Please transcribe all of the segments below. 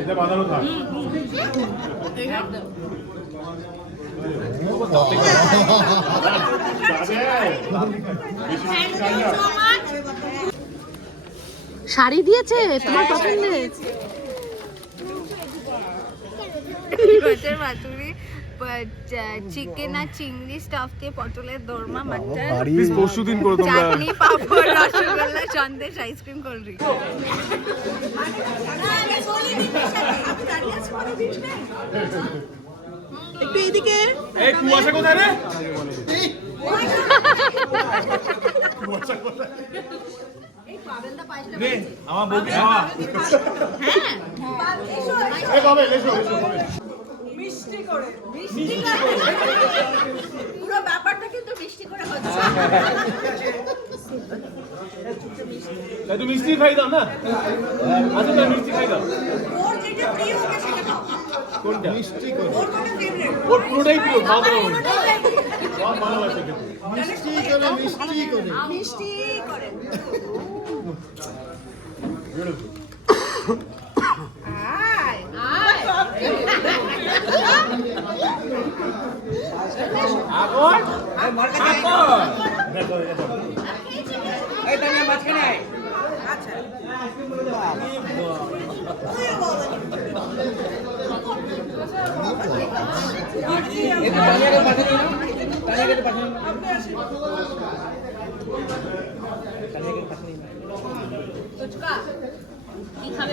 এটা বাঁধানো থাক। শাড়ি দিয়েছে তোমার পছন্দের? চিকেন আর চিংড়ি স্টাফ দিয়ে পটলের দোরমা, মাটন, পরশুদিন করে তোমরা chutney, papad, rasgulla, sandesh, ice cream, cold drink. একটু এদিকে। এই কুয়াশা কোথায় রে? কুয়াশা কোথায়? নে আমার বউকে খাওয়া। এই বাবা এসো এসো। মিষ্টি করে পুরো ব্যাপারটা কিন্তু মিষ্টি করে হচ্ছে। তাই তুমি মিষ্টি খাই দাও না? আচ্ছা তাই মিষ্টি খাই দাও। ওর যেটা প্রিয় ওকে সেটা খাও। কোনটা? মিষ্টি করে। ওর কোনটা ফেভারিট? ওর পুরোটাই প্রিয়, খাওয়া দাওয়া হবে। সব ভালোবাসে কিন্তু। মিষ্টি করে আয় আয় আগর আগর এই তানিয়া মাঝখানে আয়। আচ্ছা এই তো তানিয়াকে পাঠিয়ে দিন, তানিয়াকে পাঠিয়ে দিন, তানিয়াকে পাঠিয়ে দিন। ফুচকা কি খাবে?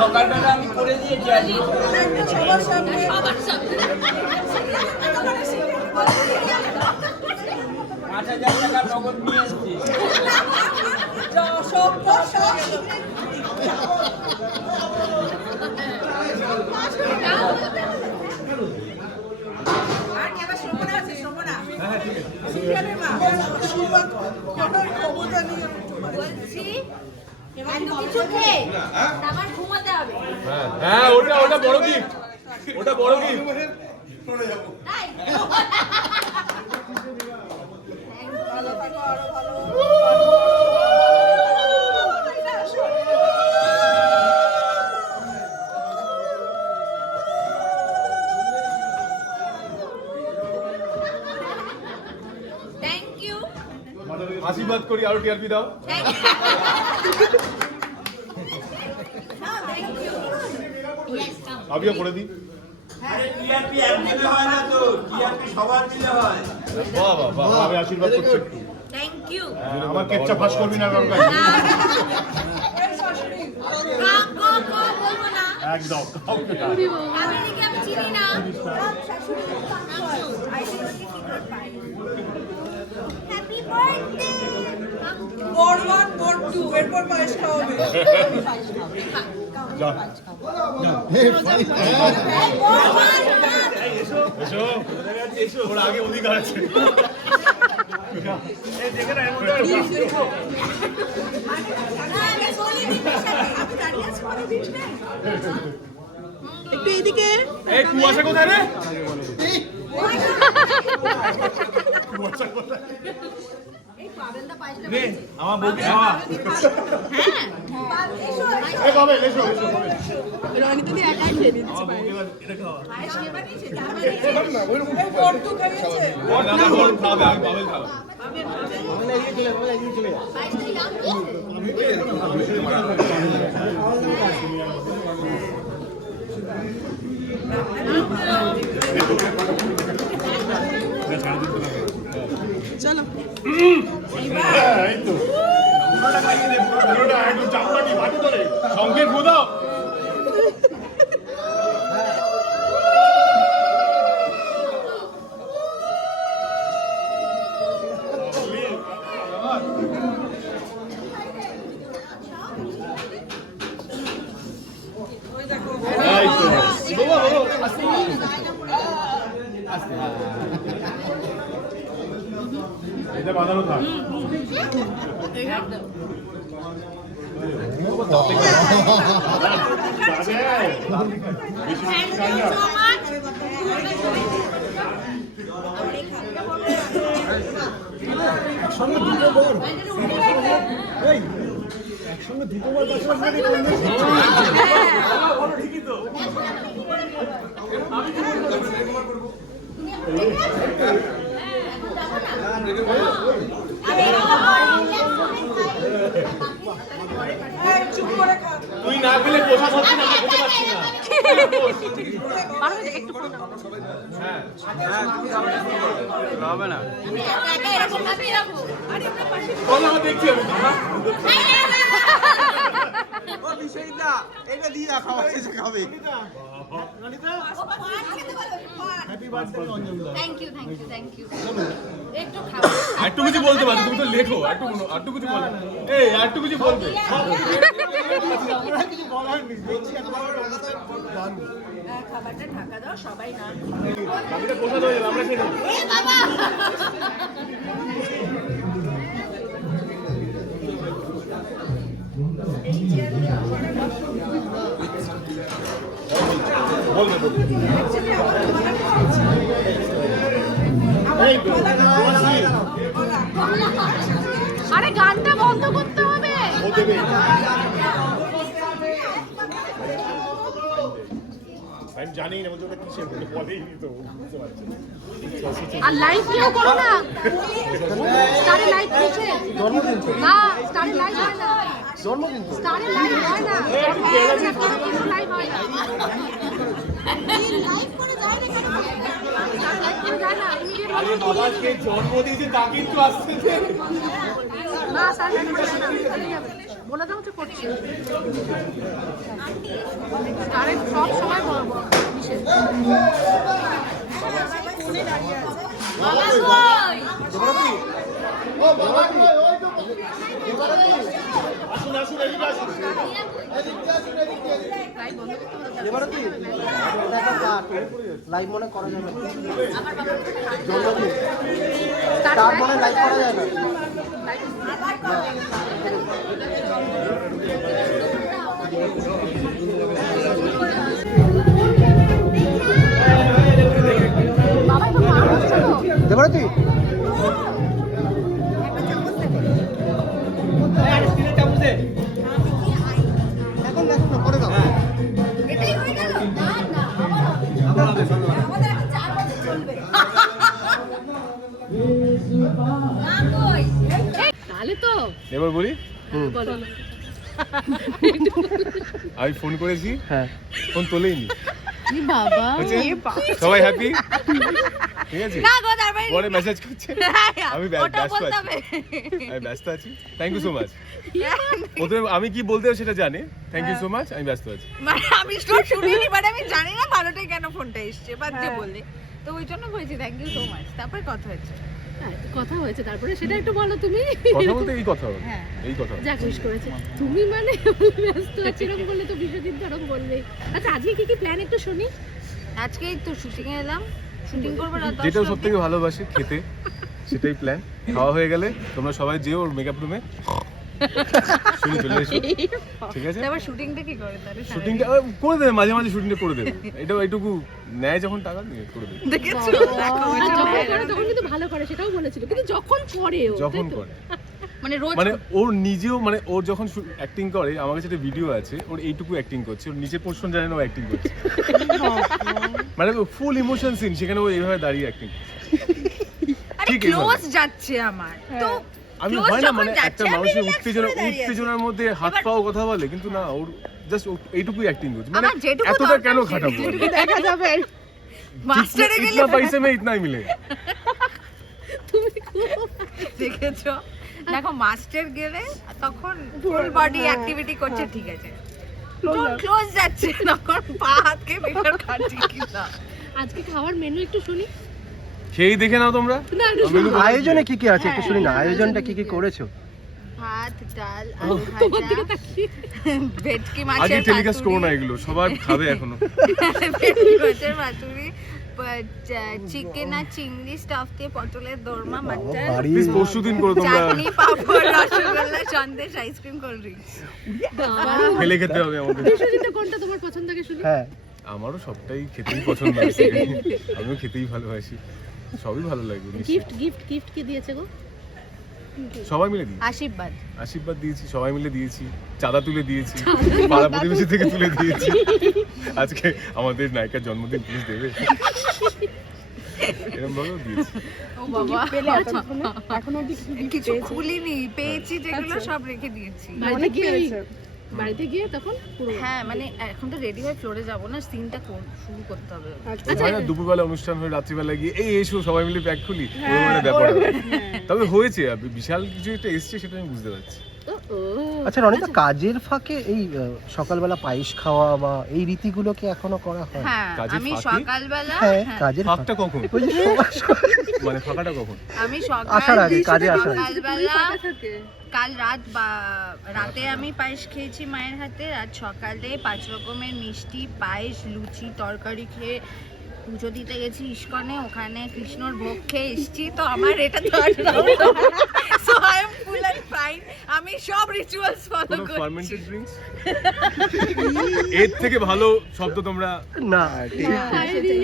সকালবেলা আমি করে দিয়েছি আজকে। সবার সামনে ৫,০০০ টাকা নগদ নিয়ে এসেছি। আর কি আবার শ্রমণা আছে? শ্রমণা হ্যাঁ ঠিক আছে। বলছি এত কিছু খেয়ে আবার ঘুমাতে হবে। হ্যাঁ হ্যাঁ ওটা ওটা বড় গিফট। ওটা বড় গিফট। তাই থ্যাংক ইউ আশীর্বাদ করি আরো টিআরপি দাও। থ্যাংক ইউ আমিও করে দিই। আরে টিআরপি এক দিলে হয় না তো, টিআরপি সবার দিলে হয়। বাহ বাহ বাহ আমি আশীর্বাদ করছি একটু। থ্যাংক ইউ আমার কেচ্চা ফাঁস করবি না কারণ বলবো না একদম কাউকে না। আমি দেখি আমি চিনি না শাশুড়ি হ্যাপি বার্থডে বর 1 বর 2 এরপর পায়েস খাওয়াবে। যা এসো এসো ওর আগে অধিকার আছে। এই দেখে না এর মধ্যে একটু এদিকে। এই কুয়াশা কোথায় রে? কুয়াশা কোথায়? নে আমার বউকে খাওয়া। এই বাবা এসো এসো। রনি দিদি একাই খেয়ে নিচ্ছে। আমার বউকে এবার এটা খাওয়া। বর 2 খাইয়েছে। ও না না বল খাবে আমি বাবাই খাবো। চলো এই তো পুরোটা খাইয়ে দে পুরোটা একদম চাপড়াটি বাটি ধরে সঙ্গে ফুদাও। এটা বাঁধানো থাক। বেশি বেশি খাই না। চুপ করে খা। তুই না পেলে পোষা হচ্ছে না, আমি খেতে পারছি না। হবে না এরকম ভাবে এরকম আরে আমরা পাশে বল, আমি দেখছি আমি। ও বিষয়টা এটা দিয়ে রাখা হয়েছে খাবে থ্যাংক ইউ একটু খাও একটু কিছু বলতে পারো, তুমি তো লেখো, একটু কিছু বলো। এই একটু কিছু বলবে। খাবারটা ঢাকা দাও সবাই না বাকিটা পোষা হয়ে যাবে, আমরা খেয়ে নেবো। এ বাবা বলবে বলবে। এই তো, আরে গানটা বন্ধ করতে হবে ও দেবে। আমি জানি না বলতে ওটা কিসের বলে, বলেই নি তো, বুঝতে পারছি না। আর লাইভ কেউ করো না স্টারে লাইভ দিচ্ছে না স্টারে লাইভ হয় না স্টারে লাইভ হয় না লাইভ হয় না লাইভ করে যায় না কেন স্টারে লাইভ করে যায় না ইমিডিয়েট আরে বাবা, কে জন্ম দিয়েছে তা কিন্তু আসছে। না স্টারে লাইভ করে যায় না চলে যাবে বলে দাও তো করছি স্টারে সব সময় বড় বড় বিশেষ বাবা কই আসুন আসুন, এদিকে আসুন। লাইভ মনে করা যাবে না। জন্মদিন তার মনে লাইভ করা যায় না। বাবা তো মা হচ্ছে তো দেবরতী এখন দেখো না, পরে দাও। এটাই হয়ে গেল না না আমাদের এখন 4 বছর চলবে না কই তাহলে তো এবার বলি, বলো আমি ফোন করেছি, হ্যাঁ ফোন তোলেইনি। বাবা সবাই হ্যাপি? ঠিক আছে, না গো তারপরে পরে মেসেজ করছে, আমি ওটা ব্যস্ত বলতে আছি, হবে আমি ব্যস্ত আছি, থ্যাংক ইউ সো মাচ। প্রথমে আমি কি বলতে হবে সেটা জানে, থ্যাংক ইউ সো মাচ, আমি ব্যস্ত আছি। মানে আমি স্টোর শুনিনি, বাট আমি জানি না ভালোটাই কেন ফোনটা এসছে বাদ দিয়ে বললে, তো ওই জন্য বলেছি থ্যাংক ইউ সো মাচ, তারপরে কথা হয়েছে। হ্যাঁ, কথা হয়েছে তারপরে সেটা একটু বলো তুমি কথা বলতে এই কথা হবে, হ্যাঁ। এই কথা হবে। যাক উইশ করেছে তুমি মানে ব্যস্ত আছি এরকম বললে তো বিশ্বজিৎ ধরম বলবে। আচ্ছা আজকে কি কি প্ল্যান একটু শুনি। আজকেই তো শুটিং এ এলাম, শুটিং করবো রাত 10টা যেটা সবথেকে ভালোবাসি খেতে, সেটাই প্ল্যান। খাওয়া হয়ে গেলে তোমরা সবাই যেও ওর মেকআপ রুমে, শুনি চলে এসো, ঠিক আছে? তারপর শুটিংটা কি করে তাহলে? শুটিংটা করে দেবে, মাঝে মাঝে শুটিংটা করে দেবে। এটা এইটুকু নেয় যখন টাকা নিয়ে করে দেবে, দেখেছো? দেখো, আর এটা যখন নেয়। করে তখন কিন্তু ভালো করে সেটাও বলেছিল কিন্তু যখন করে ও, যখন তাই তো? করে। মানে রোজ মানে ওর নিজেও, মানে ওর যখন অ্যাক্টিং করে, আমার কাছে একটা ভিডিও আছে, ওর এইটুকু অ্যাক্টিং করছে, ওর নিচের পোর্শন জানে না ও অ্যাক্টিং করছে, মানে ফুল ইমোশন সিন, সেখানে ও এইভাবে দাঁড়িয়ে অ্যাক্টিং করছে। আরে ঠিক ক্লোজ যাচ্ছে আমার তো আমি close হয় না, যখন মানে যাচ্ছে, একটা আমি মানুষের relax করে দাঁড়িয়ে আছি। উত্তেজনার মধ্যে হাত পাও কথা বলে, কিন্তু না, ওর জাস্ট এইটুকুই অ্যাক্টিং করছে, মানে আমার যেটুকু এতটা দরকার কেন সেটুকু খাটাবো? দেখা যাবে মাস্টারে গেলে ইতনা পয়সে মে ইতনা হি মিলে। তুমি খুব দেখেছো? দেখো মাস্টার গেলে তখন ফুল বডি অ্যাক্টিভিটি করছে, ঠিক আছে, যখন ক্লোজ যাচ্ছে তখন পা হাতকে বেটার কাটি কিনা। আজকে খাওয়ার মেনু একটু শুনি। খেয়েই দেখে নাও তোমরা। না, না, আমি তো বলছি। আয়োজনে কি কি আছে একটু শুনি না, আয়োজনটা কি কি করেছো? ভাত, ডাল, আলু তোমার দিকে ভাজা, তাকিয়ে ভেটকি আজকে মাছের টেলিকাস্ট করো না পাতুরি, এগুলো, সবার খাবে এখনো। ভেটকি মাছের পাতুরি, চিকেন আর চিংড়ি স্টাফ দিয়ে পটলের দোরমা মাটন প্লিজ পরশুদিন করো তোমরা, chutney papad rasgulla sandesh ice cream cold drinks ফেলে খেতে হবে আমাদের। বিশ্বজিৎ কোনটা তোমার পছন্দ আগে শুনি? হ্যাঁ আমারও সবটাই খেতেই পছন্দ আছে, আমিও খেতেই ভালোবাসি, সবই ভালো লাগে। গিফট গিফট গিফট কি দিয়েছে গো? সবাই মিলে দিই, আশীর্বাদ আশীর্বাদ দিয়েছি, সবাই মিলে দিয়েছি, চাঁদা তুলে দিয়েছি, পাড়া প্রতিবেশী থেকে তুলে দিয়েছি। আজকে আমাদের নায়িকার জন্মদিন, প্লিজ দেবে, এরকম ভাবেও দিয়েছি। ও বাবা কিছু খুলিনি, পেয়েছি যেগুলো সব রেখে দিয়েছি। বাড়িতে গিয়ে তখন পুরো হ্যাঁ মানে এখন তো রেডি হয়ে ফ্লোরে যাবো না, সিনটা শুরু করতে হবে। হয় না দুপুরবেলা অনুষ্ঠান হয়ে রাত্রিবেলা গিয়ে এই এসো সবাই মিলে ব্যাগ খুলি, ওরকম একটা ব্যাপার হয়। তবে হয়েছে বিশাল কিছু একটা এসছে, সেটা আমি বুঝতে পারছি। ও আচ্ছা রনিতা, কাজের ফাঁকে এই সকালবেলা পায়েস খাওয়া বা এই রীতিগুলো কি এখনো করা হয়? হ্যাঁ কাজের আমি ফাঁকে? সকালবেলা হ্যাঁ হ্যাঁ, কাজের ফাঁকটা কখন, ওই যে মানে ফাঁকাটা কখন? আমি আসার আগে, কাজে আসার আগে। সকালবেলা কাল রাতে আমি পায়েস খেয়েছি মায়ের হাতে, আর সকালে 5 রকমের মিষ্টি পায়েস লুচি তরকারি খেয়ে পুজো দিতে গেছি ইস্কনে, ওখানে কৃষ্ণর ভোগ খেয়ে এসেছি। তো আমার এটা third round, so I am full and fine. আমি সব রিচুয়ালস ফলো কোনো করছি। Fermented drinks? এর থেকে ভালো শব্দ তোমরা না ঠিক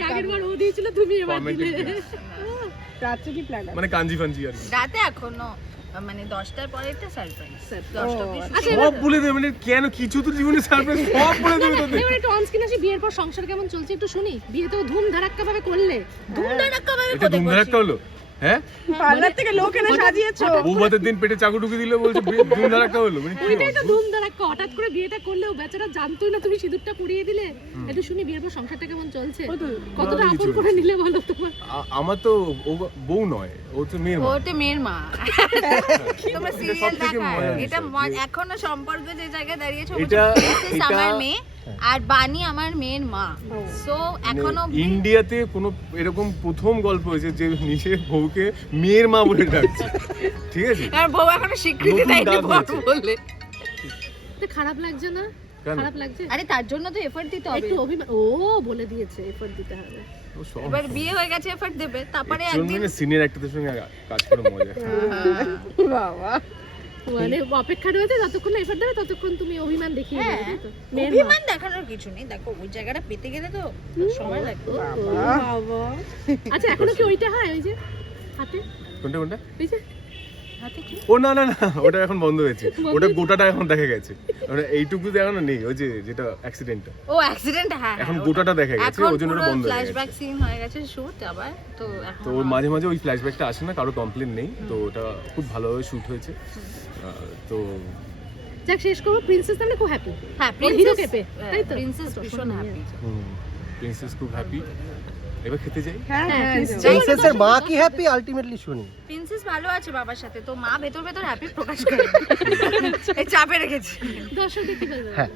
আগের বার ও দিয়েছিল, তুমি এবার ফার্মেন্টেড দিলে। ড্রিঙ্কস মানে কাঞ্জি ফাঞ্জি আর কি। রাতে এখনো মানে 10টার পরে একটা সারপ্রাইজ, 10টা আচ্ছা, সব বলে দেবে মানে কেন, কিছু তো জীবনে সারপ্রাইজ সব বলে দেবে তোদের। এবার একটু অনস্ক্রিন আসি, বিয়ের পর সংসার কেমন চলছে একটু শুনি। বিয়ে তো ধুম ধারাক্কা ভাবে করলে, ধুম ধারাক্কা ভাবে এটা ধুমধারাক্কা হলো? হ্যাঁ, পার্লার থেকে লোক এনে সাজিয়েছো। বৌভাতের দিন পেটে চাকু ঢুকে দিলে বলছে ধুমধারাক্কা হলো, মানে কি ওইটাই তো অদ্ভুত। ধুম ধারাক্কা। হঠাৎ করে বিয়েটা করলেও বেচারা জানতোই না তুমি সিঁদুরটা পরিয়ে দিলে। একটু শুনি বিয়ের পর সংসারটা কেমন চলছে, কতটা ভালোই আপন চলছে। করে নিলে বলো তোমার। আমার তো ও বউ নয়, ও তো মেয়ের মা। ওটা মেয়ের মা। তোমরা সিরিয়াল সবথেকে দেখা, মজার এটা বিষয় যে- এখনো সম্পর্ক যে জায়গায় দাঁড়িয়েছে, এটা- আমার মেয়ে আর বানি আমার মেয়ের মা। সো এখনো মানে ইন্ডিয়াতে কোনো এরকম প্রথম গল্প হয়েছে যে নিজের বউকে মেয়ের মা বলে ডাকছে, ঠিক আছে? আর বউ এখনো স্বীকৃতি নতুন দেয়নি ডাক বর হয়েছে। বলে। তো খারাপ লাগছে না? কেন? খারাপ লাগছে? আরে তার জন্য তো এফর্ট দিতে হবে। একটু অভিমান, ও বলে দিয়েছে এফর্ট দিতে হবে। ও সব- এবার বিয়ে হয়ে গেছে, এফর্ট দেবে, তারপরে এর একদিন জন্য সিনিয়র অ্যাক্টরদের সঙ্গে কাজ করে মজা। মানে অপেক্ষা রয়েছে, যতক্ষণ না এফর্ট দেবে ততক্ষণ তুমি অভিমান দেখিয়ে হ্যাঁ, দেবে, তাই তো? মেয়ের মা। অভিমান দেখানোর কিছু নেই। দেখো ওই জায়গাটা পেতে গেলে তো সময় লাগবে। আচ্ছা এখনো কি ওইটা হয়, ওই যে হাতে, কোনটা কোনটা? ওই যে হাতে কি? ও না না না, ওটা এখন বন্ধ হয়েছে, ওটা গোটাটা এখন দেখা গেছে, ওটা এইটুকু এখনো নেই, ওই যে যেটা অ্যাক্সিডেন্টটা ও অ্যাক্সিডেন্ট, হ্যাঁ এখন হ্যাঁ, গোটাটা দেখা গেছে, এখন ওই জন্য ওটা পুরো বন্ধ হয়ে ফ্ল্যাশব্যাক গেছে। সিন হয়ে গেছে শুট আবার। তো এখন তো ওর মাঝে মাঝে ওই ফ্ল্যাশব্যাকটা আসে না, কারো কমপ্লেন নেই, তো ওটা খুব ভালোভাবে শুট হয়েছে। তো যাক শেষ করবো। প্রিন্সেস তাহলে খুব হ্যাপি। হ্যাঁ হিরো প্রিন্সেস কেপে, তাই তো? প্রিন্সেস ভীষণ হ্যাপি। প্রিন্সেস খুব হ্যাপি। এবার খেতে যাই। হ্যাঁ প্রিন্সেসের মা কি হ্যাপি আলটিমেটলি শুনি। প্রিন্সেস ভালো আছে বাবার সাথে, তো মা ভেতর ভেতর হ্যাপি প্রকাশ করে। এই চাপে রেখেছি। দর্শকদের কি বলবে? হ্যাঁ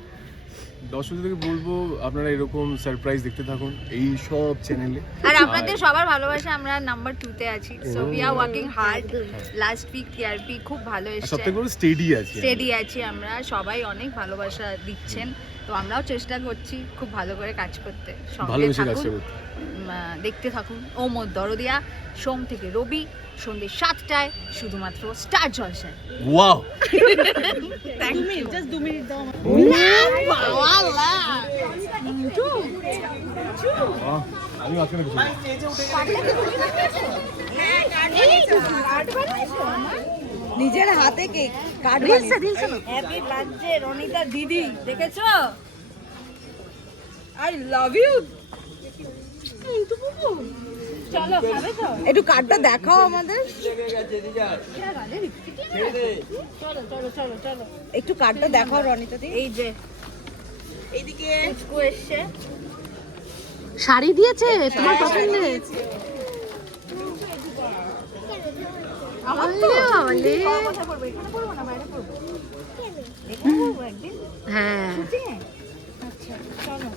দর্শকদেরকে বলবো আপনারা এরকম সারপ্রাইজ দেখতে থাকুন এই সব চ্যানেলে। আর আপনাদের সবার ভালোবাসা, আমরা নাম্বার 2 তে আছি। So we are working hard. Last week TRP খুব ভালো আর এসেছে, সবথেকে বড় স্টেডি আছে। স্টেডি আছি আমরা, সবাই অনেক ভালোবাসা দিচ্ছেন। তো আমরাও চেষ্টা করছি খুব ভালো করে কাজ করতে। সঙ্গে ভালোবেসে কাজটা থাকুন, করতে। দেখতে থাকুন ও মোর দরদিয়া, সোম থেকে রবি সন্ধ্যে 7টায় শুধুমাত্র স্টার জলসায়। Wow, thank you. Just 2 minute দাও। আমি মাঝখানে বসে নিজের হাতে কেক কাট বানিয়েছে। হ্যাপি বার্থডে রনিতা দিদি, দেখেছো? I love you. চলো খাবে তো? একটু কার্ডটা দেখাও আমাদের। একটু কার্ডটা দেখাও রনিতা দি। এই যে এইদিকে পুচকু এসছে। শাড়ি দিয়েছে তোমার পছন্দের? আলে কোথায় পড়বো? এখানে পড়বো না বাইরে পড়বো? এখানে পড়বো একদিন। হ্যাঁ আচ্ছা চলো।